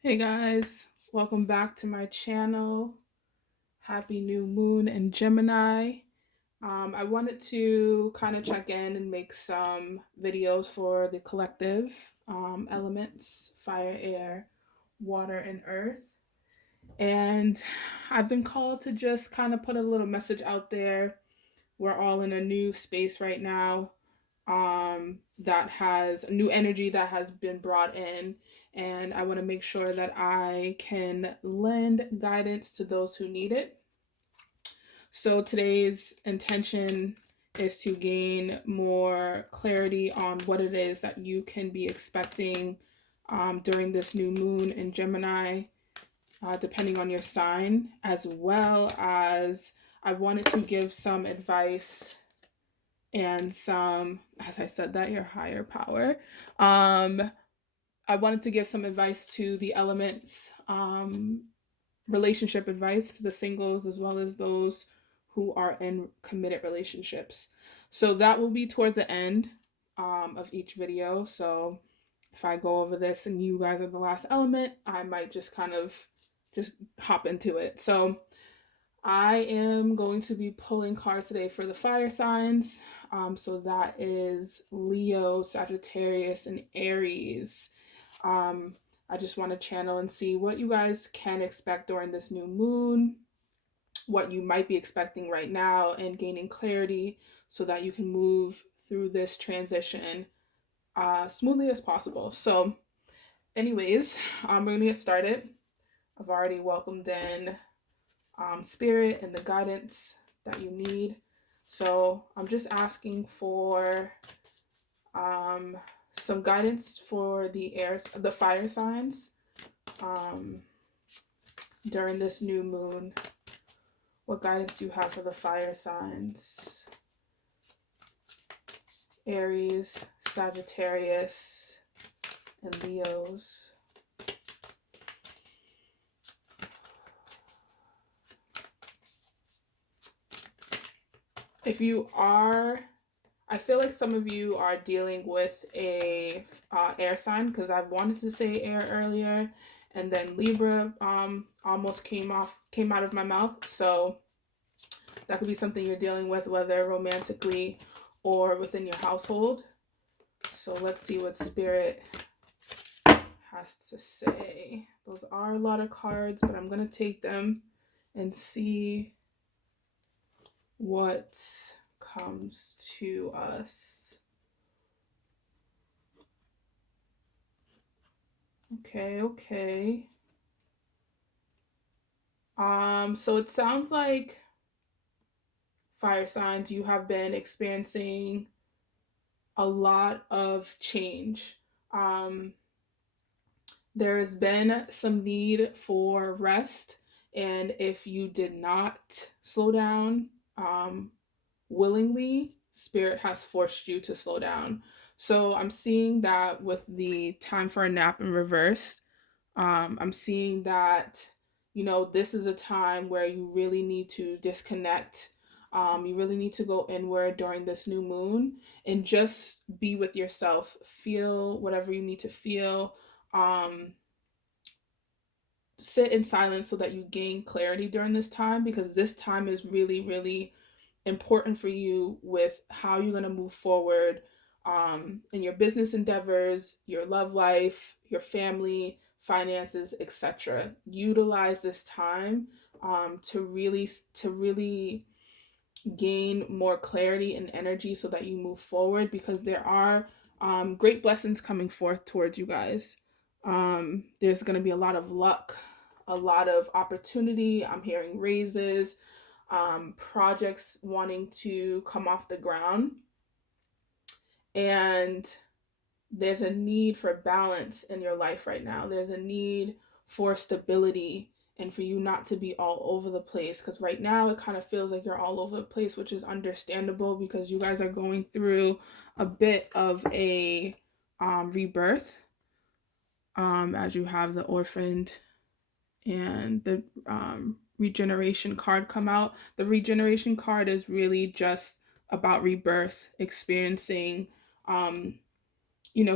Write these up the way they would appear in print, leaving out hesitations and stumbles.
Hey guys, welcome back to my channel. Happy new moon in Gemini. I wanted to kind of check in and make some videos for the collective elements: fire, air, water, and earth. And I've been called to just kind of put a little message out there. We're all in a new space right now, that has new energy that has been brought in, and I want to make sure that I can lend guidance to those who need it. So today's intention is to gain more clarity on what it is that you can be expecting during this new moon in Gemini, depending on your sign, as well as I wanted to give some advice and some, as I said that, your higher power. I wanted to give some advice to the elements, relationship advice to the singles as well as those who are in committed relationships. So that will be towards the end of each video. So if I go over this and you guys are the last element, I might just kind of just hop into it. So I am going to be pulling cards today for the fire signs. So that is Leo, Sagittarius, and Aries. I just want to channel and see what you guys can expect during this new moon, what you might be expecting right now, and gaining clarity so that you can move through this transition smoothly as possible. So, anyways, we're going to get started. I've already welcomed in spirit and the guidance that you need. So I'm just asking for some guidance for the fire signs during this new moon. What guidance do you have for the fire signs? Aries, Sagittarius, and Leos. If you are, I feel like some of you are dealing with a air sign, because I wanted to say air earlier, and then Libra almost came out of my mouth. So that could be something you're dealing with, whether romantically or within your household. So let's see what Spirit has to say. Those are a lot of cards, but I'm gonna take them and see what comes to us. Okay. So it sounds like, fire signs, you have been experiencing a lot of change. There has been some need for rest, and if you did not slow down willingly, Spirit has forced you to slow down. So I'm seeing that with the time for a nap in reverse. I'm seeing that, this is a time where you really need to disconnect. You really need to go inward during this new moon and just be with yourself. Feel whatever you need to feel. Sit in silence so that you gain clarity during this time, because this time is really, really important for you with how you're going to move forward in your business endeavors, your love life, your family, finances, etc. Utilize this time to really gain more clarity and energy so that you move forward, because there are great blessings coming forth towards you guys. There's going to be a lot of luck, a lot of opportunity. I'm hearing raises, projects wanting to come off the ground. And there's a need for balance in your life right now. There's a need for stability and for you not to be all over the place, because right now it kind of feels like you're all over the place, which is understandable because you guys are going through a bit of a rebirth, as you have the orphaned and the regeneration card come out. The regeneration card is really just about rebirth, experiencing,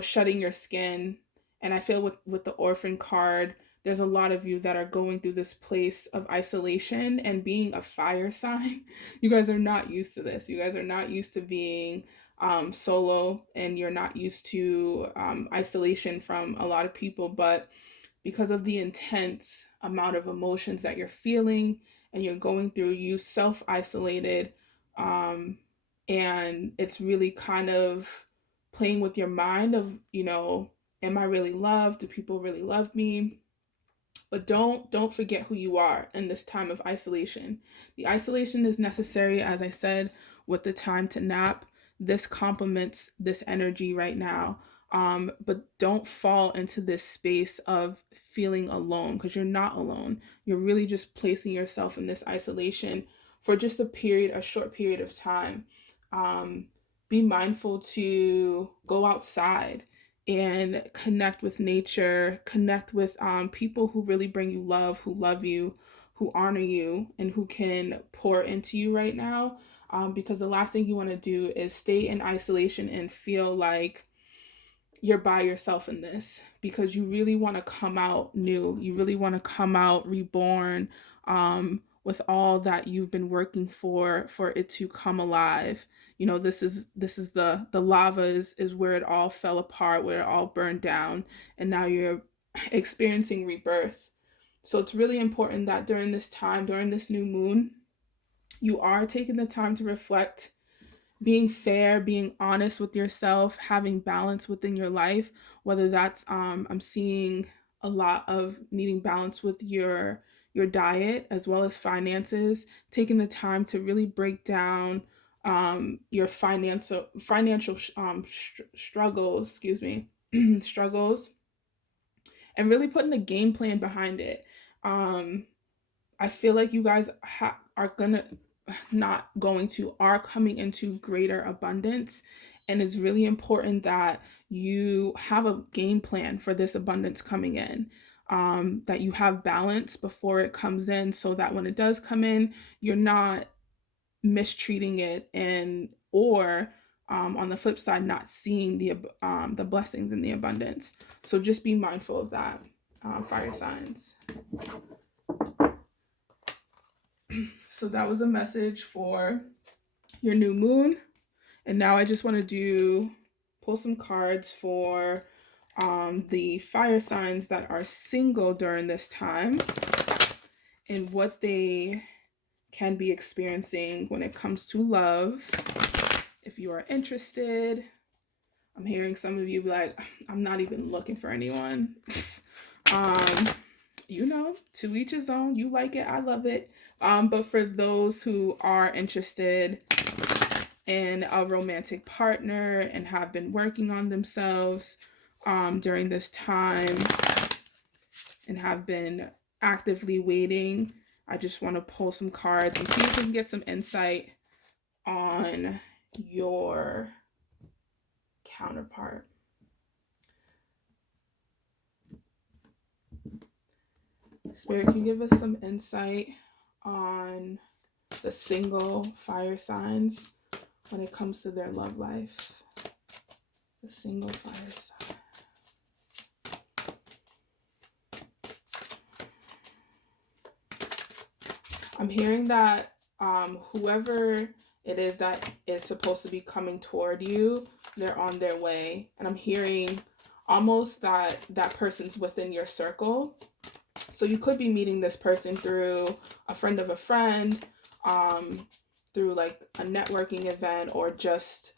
shutting your skin. And I feel with the orphan card, there's a lot of you that are going through this place of isolation, and being a fire sign, you guys are not used to this. You guys are not used to being solo, and you're not used to isolation from a lot of people. But because of the intense amount of emotions that you're feeling and you're going through, you self isolated. Um, and it's really kind of playing with your mind of, am I really loved? Do people really love me? But don't forget who you are in this time of isolation. The isolation is necessary, as I said, with the time to nap. This complements this energy right now. But don't fall into this space of feeling alone, because you're not alone. You're really just placing yourself in this isolation for just a short period of time. Um, be mindful to go outside and connect with nature, connect with people who really bring you love, who love you, who honor you, and who can pour into you right now. Because the last thing you want to do is stay in isolation and feel like you're by yourself in this, because you really want to come out new. You really want to come out reborn, with all that you've been working for it to come alive. This is the lava is where it all fell apart, where it all burned down, and now you're experiencing rebirth. So it's really important that during this time, during this new moon, you are taking the time to reflect, being fair, being honest with yourself, having balance within your life, whether that's I'm seeing a lot of needing balance with your diet as well as finances, taking the time to really break down your financial struggles, struggles, and really putting a game plan behind it. I feel like you guys are gonna not going to are coming into greater abundance, and it's really important that you have a game plan for this abundance coming in. That you have balance before it comes in, so that when it does come in, you're not mistreating it, and or on the flip side, not seeing the blessings and the abundance. So just be mindful of that, fire signs. So that was the message for your new moon. And now I just want to pull some cards for the fire signs that are single during this time, and what they can be experiencing when it comes to love. If you are interested, I'm hearing some of you be like, I'm not even looking for anyone. To each his own. You like it, I love it. But for those who are interested in a romantic partner and have been working on themselves during this time and have been actively waiting, I just want to pull some cards and see if we can get some insight on your counterpart. Spirit, can you give us some insight on the single fire signs when it comes to their love life? The single fire sign. I'm hearing that whoever it is that is supposed to be coming toward you, they're on their way. And I'm hearing almost that person's within your circle. So you could be meeting this person through a friend of a friend, through like a networking event, or just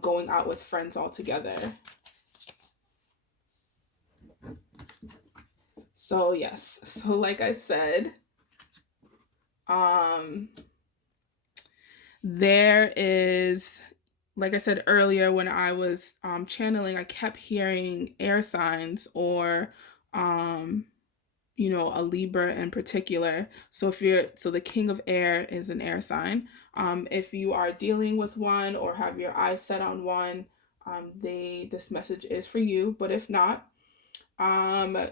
going out with friends all together. So yes, so like I said, there is, like I said earlier when I was channeling, I kept hearing air signs, or a Libra in particular. So the king of air is an air sign. If you are dealing with one or have your eyes set on one, this message is for you. But if not,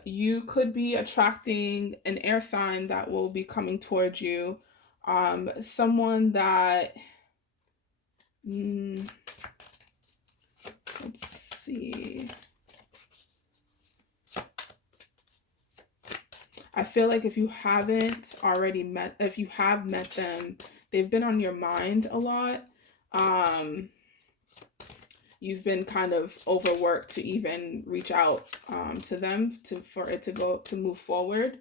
you could be attracting an air sign that will be coming towards you. Someone that, let's see. I feel like if you haven't already met, if you have met them, they've been on your mind a lot. Um, you've been kind of overworked to even reach out to them for it to move forward.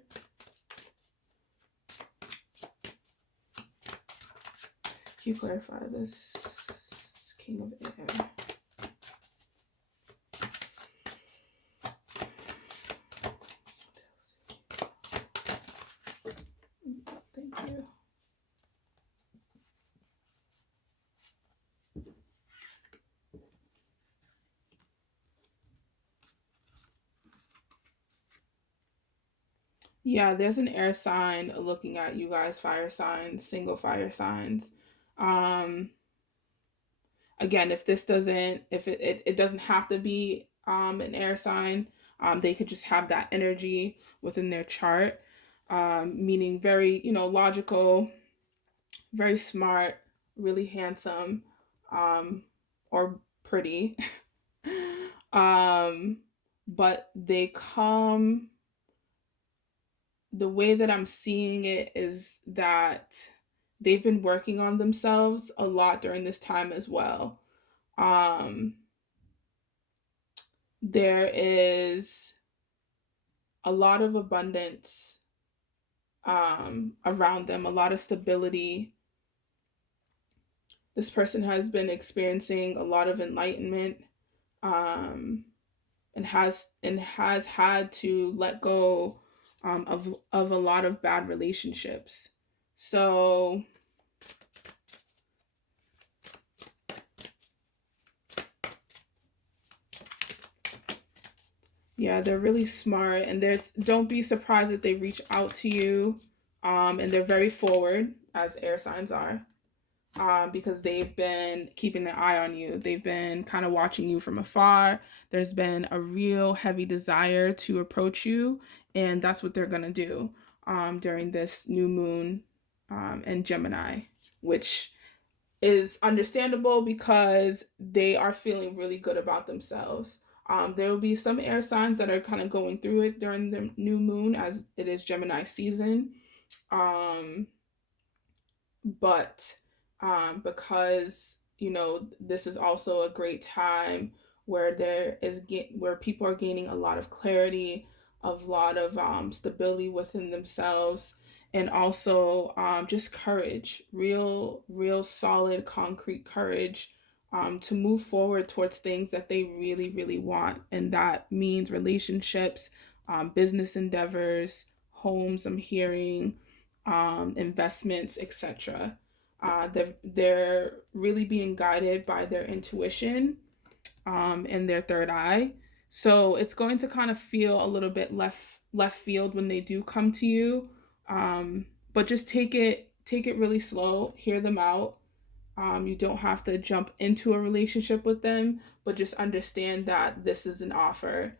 Can you clarify this King of Air? Thank you. Yeah, there's an air sign looking at you guys, fire signs, single fire signs. Um, Again, if this doesn't, if it doesn't have to be an air sign, they could just have that energy within their chart, meaning very, logical, very smart, really handsome, um, or pretty. um, but they come, the way that I'm seeing it is that they've been working on themselves a lot during this time as well. Um, there is a lot of abundance around them, a lot of stability. This person has been experiencing a lot of enlightenment, um, and has had to let go of a lot of bad relationships. So yeah, they're really smart, and don't be surprised if they reach out to you, and they're very forward, as air signs are, because they've been keeping their eye on you. They've been kind of watching you from afar. There's been a real heavy desire to approach you, and that's what they're gonna do during this new moon in Gemini, which is understandable because they are feeling really good about themselves. There will be some air signs that are kind of going through it during the new moon, as it is Gemini season. Um, but because this is also a great time where where people are gaining a lot of clarity, a lot of stability within themselves, and also just courage, real solid concrete courage, to move forward towards things that they really really want, and that means relationships, business endeavors, homes, I'm hearing, investments, etc. They're really being guided by their intuition, and their third eye. So it's going to kind of feel a little bit left field when they do come to you, but just take it really slow. Hear them out. You don't have to jump into a relationship with them, but just understand that this is an offer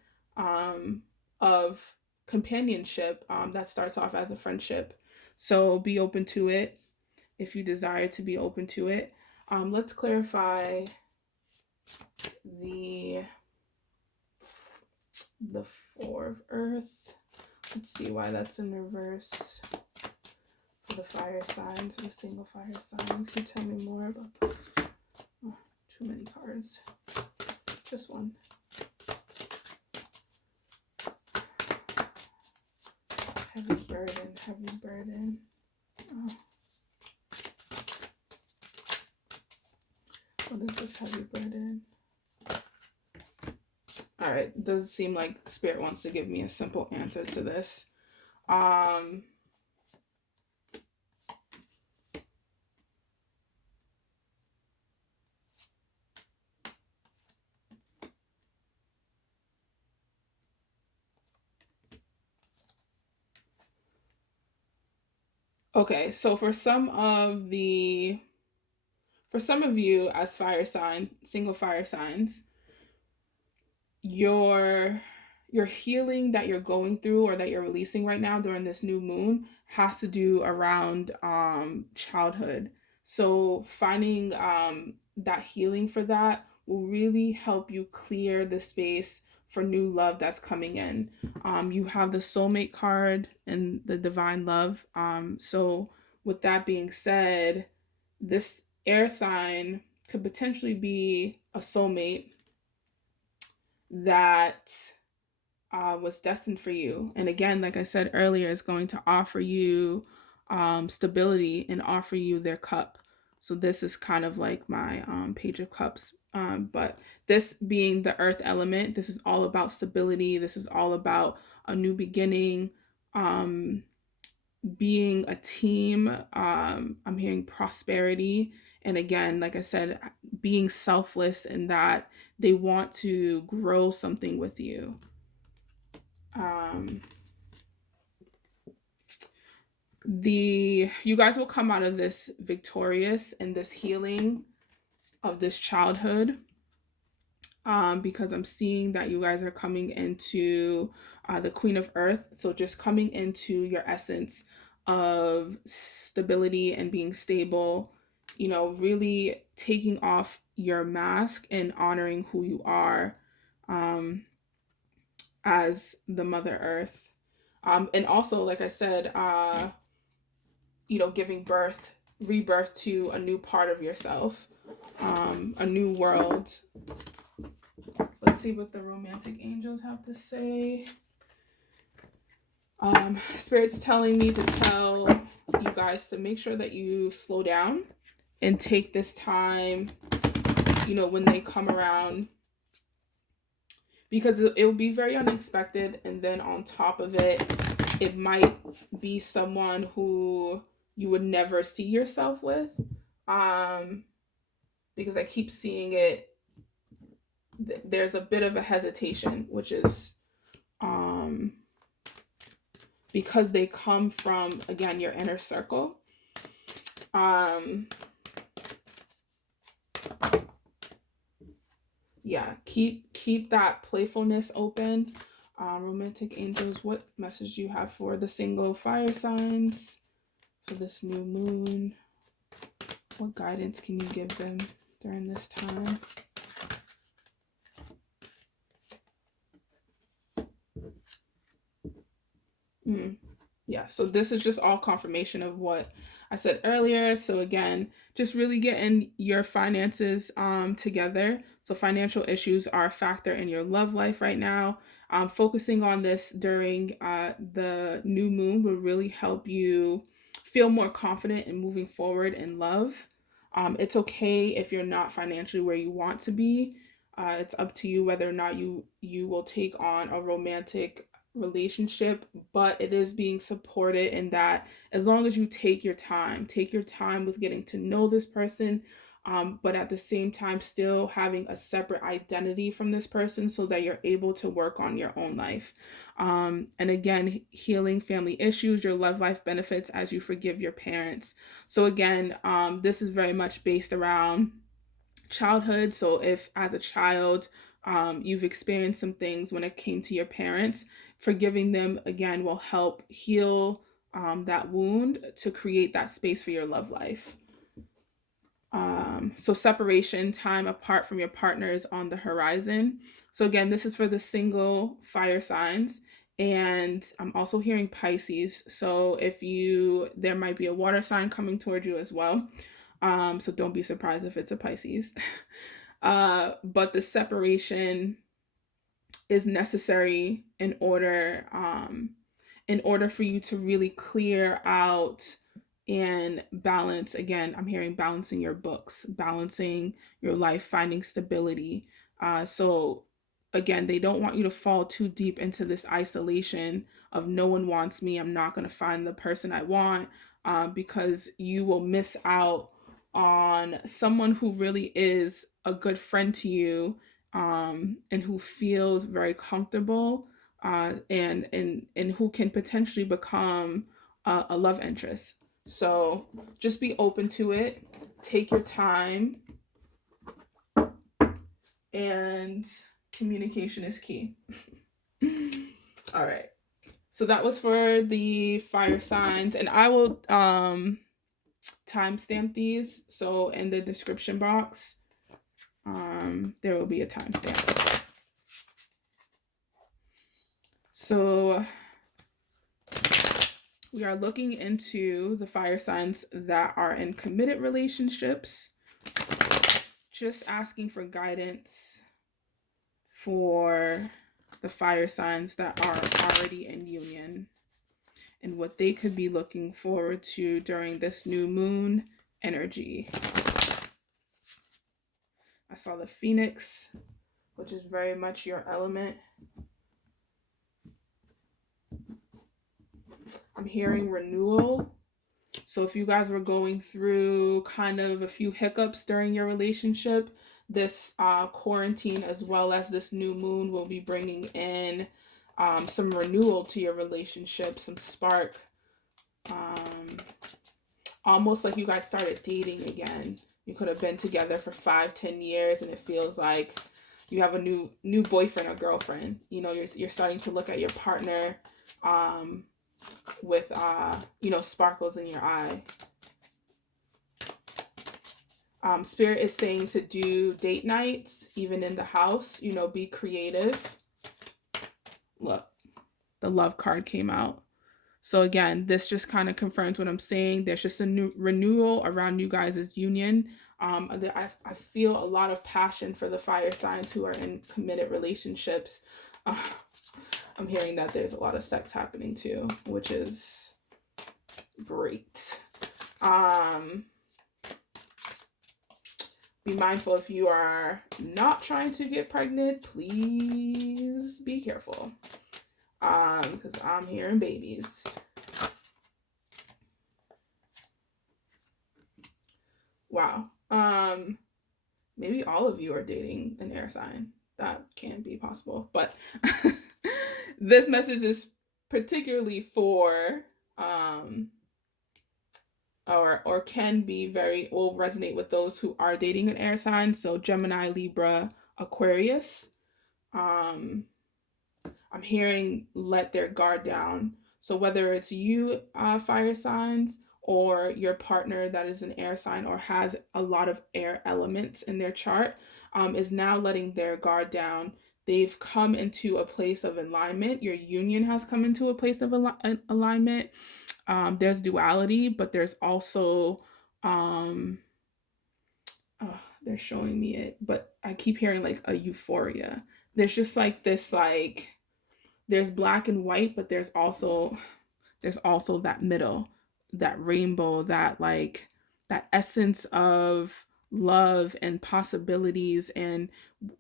of companionship that starts off as a friendship. So be open to it if you desire to be open to it. Let's clarify the Four of Earth. Let's see why that's in reverse for the fire signs, for the single fire signs. Can you tell me more about that? Oh, too many cards. Just one. Heavy burden, heavy burden. Oh. What is this heavy burden? All right, doesn't seem like Spirit wants to give me a simple answer to this. Okay, so for some of you as fire sign, single fire signs, your healing that you're going through or that you're releasing right now during this new moon has to do around childhood. So finding that healing for that will really help you clear the space for new love that's coming in. You have the soulmate card and the divine love. So with that being said, this air sign could potentially be a soulmate that was destined for you. And again, like I said earlier, is going to offer you stability and offer you their cup. So this is kind of like my Page of Cups. But this being the earth element, this is all about stability. This is all about a new beginning, being a team. I'm hearing prosperity. And again, like I said, being selfless in that they want to grow something with you. You guys will come out of this victorious and this healing of this childhood, because I'm seeing that you guys are coming into the Queen of Earth. So just coming into your essence of stability and being stable, you know, really taking off your mask and honoring who you are as the Mother Earth. And also, like I said, you know, giving rebirth to a new part of yourself, a new world. Let's see what the romantic angels have to say. Spirit's telling me to tell you guys to make sure that you slow down and take this time, you know, when they come around, because it will be very unexpected. And then on top of it, it might be someone who you would never see yourself with, because I keep seeing it. There's a bit of a hesitation, which is because they come from, again, your inner circle. Yeah, keep that playfulness open. Romantic angels, what message do you have for the single fire signs for this new moon? What guidance can you give them during this time? Yeah, so this is just all confirmation of what I said earlier. So again, just really getting your finances together. So financial issues are a factor in your love life right now. Focusing on this during the new moon will really help you feel more confident in moving forward in love. It's okay if you're not financially where you want to be. It's up to you whether or not you will take on a romantic relationship, but it is being supported in that as long as you take your time with getting to know this person, but at the same time still having a separate identity from this person so that you're able to work on your own life. And again, healing family issues, your love life benefits as you forgive your parents. So again, this is very much based around childhood. So if as a child you've experienced some things when it came to your parents, forgiving them again will help heal that wound to create that space for your love life. So separation, time apart from your partner is on the horizon. So again, this is for the single fire signs. And I'm also hearing Pisces. So there might be a water sign coming towards you as well. So don't be surprised if it's a Pisces. But the separation is necessary in order for you to really clear out and balance. Again, I'm hearing balancing your books, balancing your life, finding stability. So again, they don't want you to fall too deep into this isolation of no one wants me, I'm not going to find the person I want, because you will miss out on someone who really is a good friend to you, and who feels very comfortable, and who can potentially become a love interest. So just be open to it. Take your time. And communication is key. All right. So that was for the fire signs. And I will timestamp these. So in the description box, there will be a timestamp. So we are looking into the fire signs that are in committed relationships, just asking for guidance for the fire signs that are already in union and what they could be looking forward to during this new moon energy. I saw the Phoenix, which is very much your element. I'm hearing renewal. So if you guys were going through kind of a few hiccups during your relationship, this quarantine as well as this new moon will be bringing in some renewal to your relationship, some spark. Almost like you guys started dating again. You could have been together for 5-10 years and it feels like you have a new boyfriend or girlfriend. You know, you're starting to look at your partner with sparkles in your eye. Spirit is saying to do date nights, even in the house, be creative. Look, the love card came out. So again, this just kind of confirms what I'm saying. There's just a new renewal around you guys' union. I feel a lot of passion for the fire signs who are in committed relationships. I'm hearing that there's a lot of sex happening too, which is great. Be mindful if you are not trying to get pregnant, please be careful. Because I'm hearing babies. Wow. Maybe all of you are dating an air sign. That can be possible. But this message is particularly for or can be will resonate with those who are dating an air sign. So Gemini, Libra, Aquarius. I'm hearing let their guard down. So whether it's you, fire signs, or your partner that is an air sign or has a lot of air elements in their chart, is now letting their guard down. They've come into a place of alignment. Your union has come into a place of alignment. There's duality, but there's also they're showing me it, but I keep hearing like a euphoria. There's just like this, like there's black and white, but there's also that middle, that rainbow, that like that essence of love and possibilities. And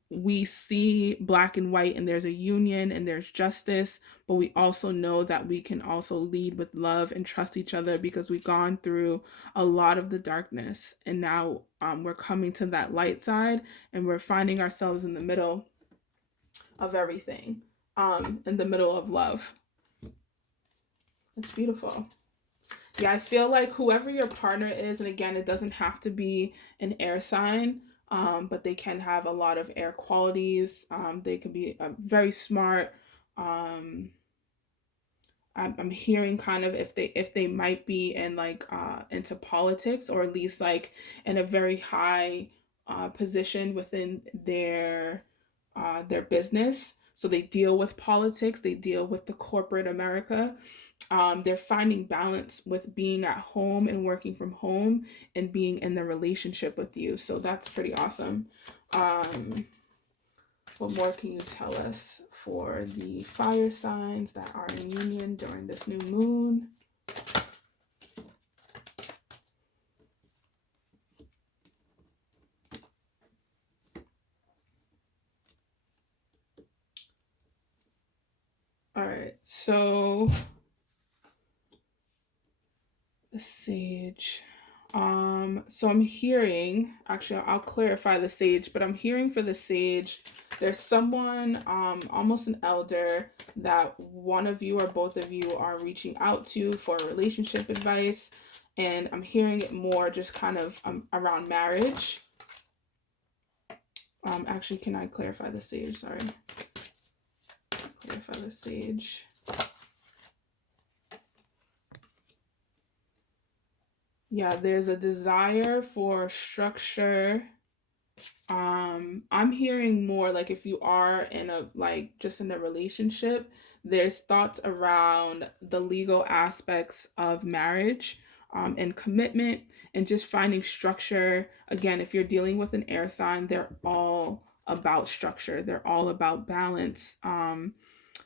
we see black and white and there's a union and there's justice, but we also know that we can also lead with love and trust each other because we've gone through a lot of the darkness, and now we're coming to that light side and we're finding ourselves in the middle of everything, in the middle of love. It's beautiful. Yeah, I feel like whoever your partner is, and again, it doesn't have to be an air sign, but they can have a lot of air qualities. They can be very smart. I'm hearing kind of if they might be in like into politics, or at least like in a very high position within their business. So they deal with politics, they deal with the corporate America. They're finding balance with being at home and working from home and being in the relationship with you. So that's pretty awesome. What more can you tell us for the fire signs that are in union during this new moon? All right, so the sage. So I'm hearing, actually I'll clarify the sage, but I'm hearing for the sage, there's someone, almost an elder, that one of you or both of you are reaching out to for relationship advice. And I'm hearing it more just kind of around marriage. Actually, can I clarify the sage? Sorry. Clarify the sage. Yeah, there's a desire for structure. I'm hearing more like if you are in a, like just in a relationship, there's thoughts around the legal aspects of marriage, and commitment, and just finding structure. Again, if you're dealing with an air sign, they're all about structure, they're all about balance.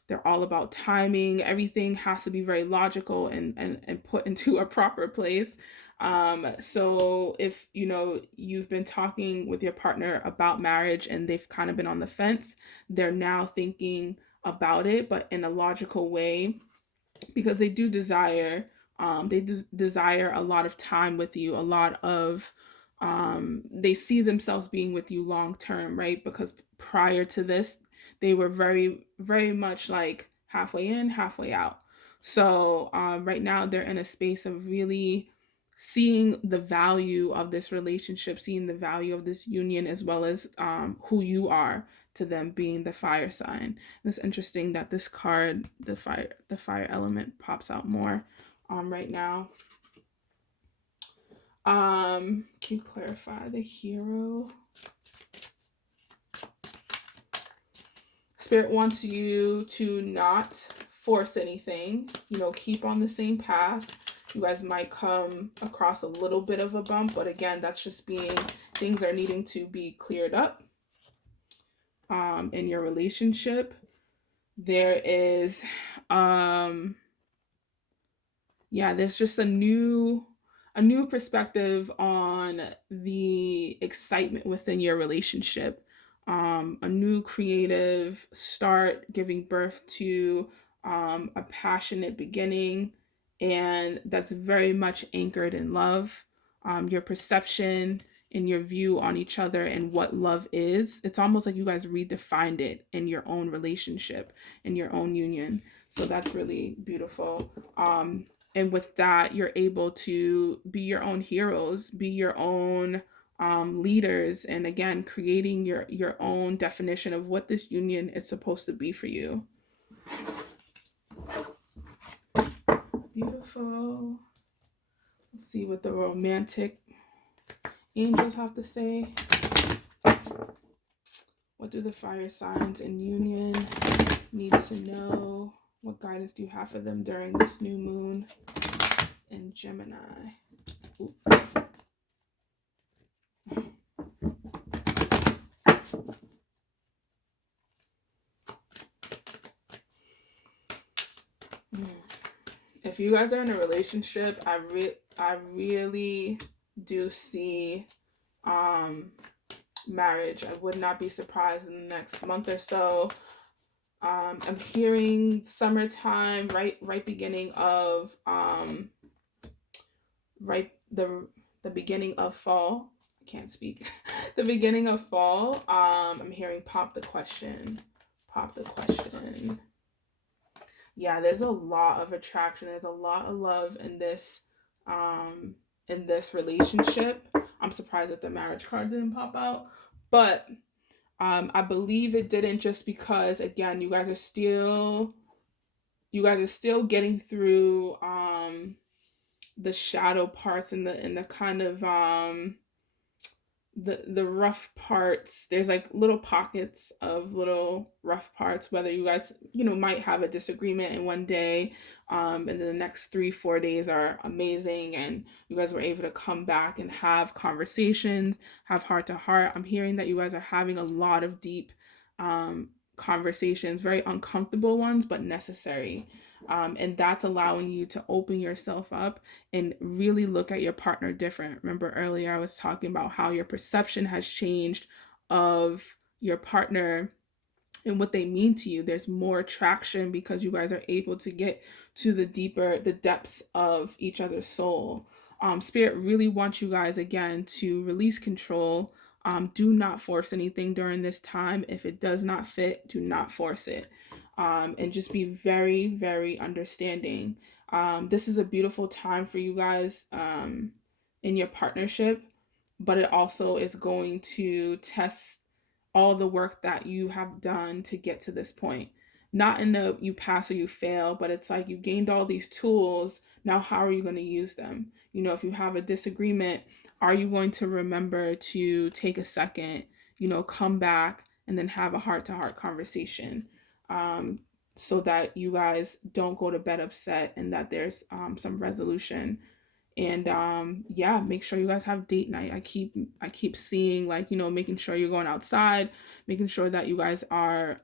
They're all about timing. Everything has to be very logical and put into a proper place. So if you know you've been talking with your partner about marriage and they've kind of been on the fence, they're now thinking about it, but in a logical way, because they do desire, desire a lot of time with you, a lot of, they see themselves being with you long term, right? Because prior to this, they were very much like halfway in, halfway out. So right now they're in a space of really seeing the value of this relationship, seeing the value of this union, as well as who you are to them, being the fire sign. It's interesting that this card, the fire element, pops out more right now. Can you clarify the hero? Spirit wants you to not force anything, you know, keep on the same path. You guys might come across a little bit of a bump, but again, that's just being, things are needing to be cleared up in your relationship. There is, yeah, there's just a new perspective on the excitement within your relationship. A new creative start, giving birth to a passionate beginning, and that's very much anchored in love. Your perception and your view on each other and what love is, it's almost like you guys redefined it in your own relationship, in your own union. So that's really beautiful. And with that, you're able to be your own heroes, be your own leaders, and again, creating your own definition of what this union is supposed to be for you. Beautiful. Let's see what the romantic angels have to say. What do the fire signs in union need to know? What guidance do you have for them during this new moon in Gemini? Ooh. If you guys are in a relationship, I really do see marriage. I would not be surprised in the next month or so. I'm hearing summertime, right beginning of the beginning of fall. I can't speak. The beginning of fall. I'm hearing pop the question. Yeah, there's a lot of attraction. There's a lot of love in this relationship. I'm surprised that the marriage card didn't pop out, but I believe it didn't, just because again, you guys are still getting through the shadow parts and the kind of the rough parts. There's like little pockets of little rough parts, whether you guys, you know, might have a disagreement in one day, and then the next 3-4 days are amazing and you guys were able to come back and have conversations, have heart to heart. I'm hearing that you guys are having a lot of deep conversations, very uncomfortable ones, but necessary. And that's allowing you to open yourself up and really look at your partner different. Remember earlier I was talking about how your perception has changed of your partner and what they mean to you. There's more traction because you guys are able to get to the depths of each other's soul. Spirit really wants you guys again to release control. Do not force anything during this time. If it does not fit, do not force it. And just be very, very understanding. This is a beautiful time for you guys in your partnership, but it also is going to test all the work that you have done to get to this point. Not in the you pass or you fail, but it's like you gained all these tools. Now, how are you going to use them? You know, if you have a disagreement, are you going to remember to take a second, you know, come back and then have a heart to heart conversation? so that you guys don't go to bed upset and that there's some resolution. And yeah, make sure you guys have date night. I keep seeing, like, making sure you're going outside, making sure that you guys are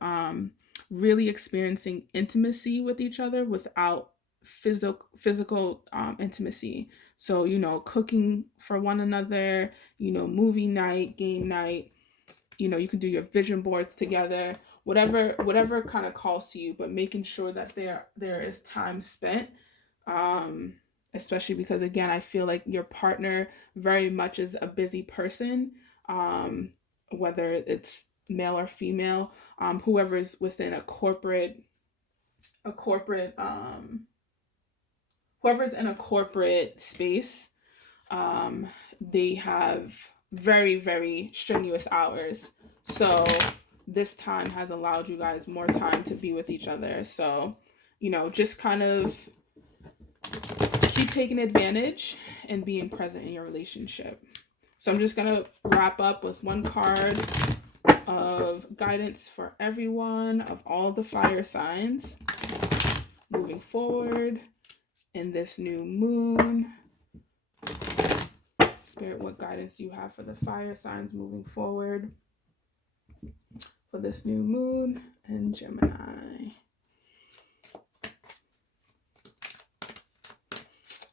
really experiencing intimacy with each other without physical intimacy. So, cooking for one another, movie night, game night, you can do your vision boards together, whatever kind of calls to you, but making sure that there is time spent, um especially because, again, I feel like your partner very much is a busy person, um whether it's male or female, whoever is within a corporate whoever's in a corporate space, um, they have very, very strenuous hours. So this time has allowed you guys more time to be with each other. So, just kind of keep taking advantage and being present in your relationship. So I'm just going to wrap up with one card of guidance for everyone, of all the fire signs moving forward in this new moon. Spirit, what guidance do you have for the fire signs moving forward for this new moon and Gemini?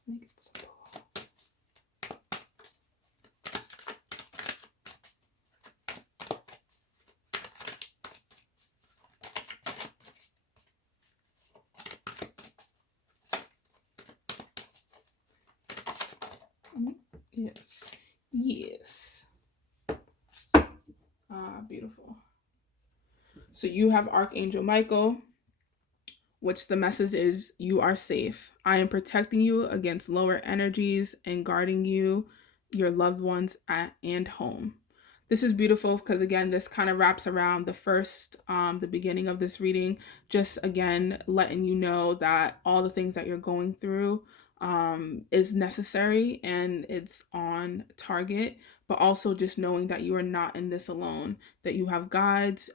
Make it simple. Yes. Yes. Beautiful. So you have Archangel Michael, which the message is, you are safe. I am protecting you against lower energies and guarding you, your loved ones, and home. This is beautiful because, again, this kind of wraps around the beginning of this reading, just, again, letting you know that all the things that you're going through is necessary and it's on target, but also just knowing that you are not in this alone, that you have guides,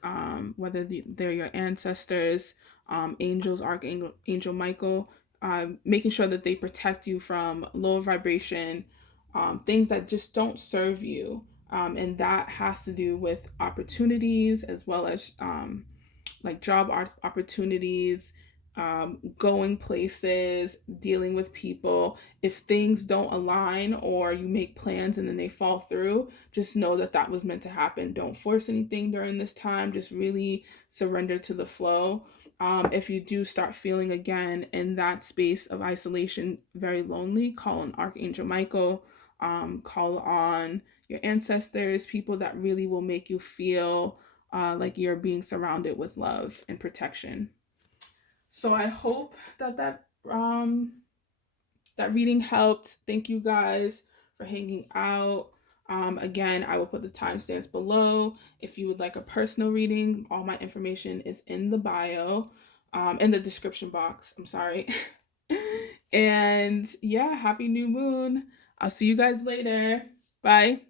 whether they're your ancestors, angels, Archangel Michael, making sure that they protect you from low vibration, things that just don't serve you. And that has to do with opportunities, as well as like job opportunities, going places, dealing with people. If things don't align or you make plans and then they fall through, just know that that was meant to happen. Don't force anything during this time. Just really surrender to the flow. If you do start feeling, again, in that space of isolation, very lonely, call on Archangel Michael, call on your ancestors, people that really will make you feel like you're being surrounded with love and protection. So I hope that reading helped. Thank you guys for hanging out. Again, I will put the timestamps below. If you would like a personal reading, all my information is in the bio, in the description box. I'm sorry. And yeah, happy new moon. I'll see you guys later. Bye.